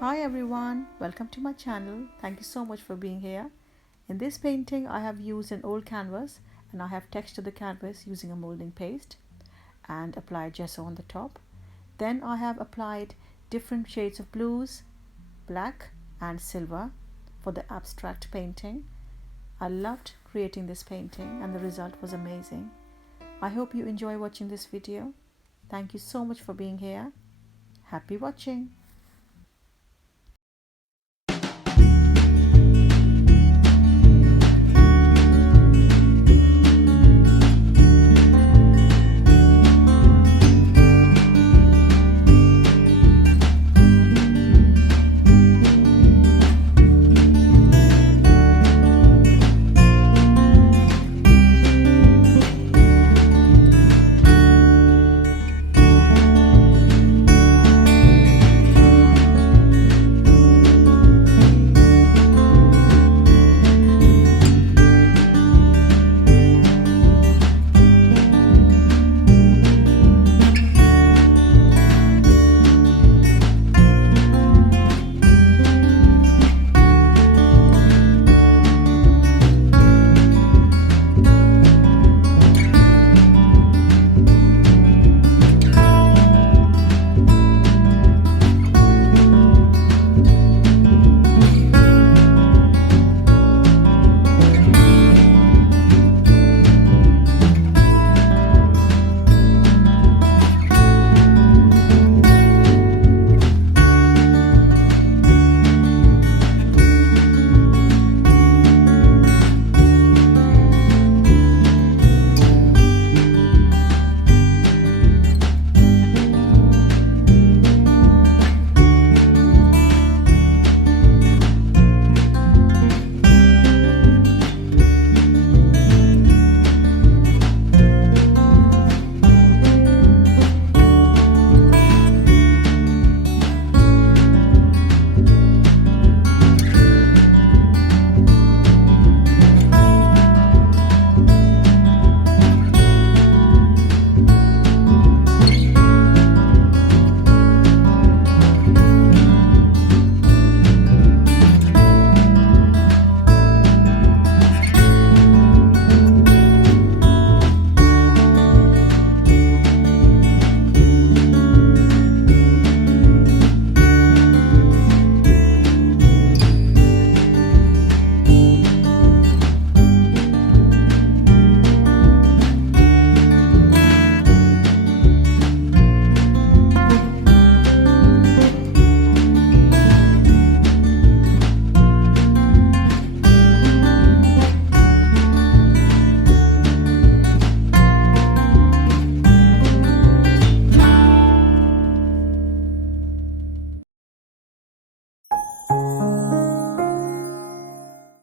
Hi everyone, welcome to my channel. Thank you so much for being here. In this painting I have used an old canvas and I have textured the canvas using a molding paste and applied gesso on the top. Then I have applied different shades of blues, black and silver for the abstract painting. I loved creating this painting and the result was amazing. I hope you enjoy watching this video. Thank you so much for being here. Happy watching.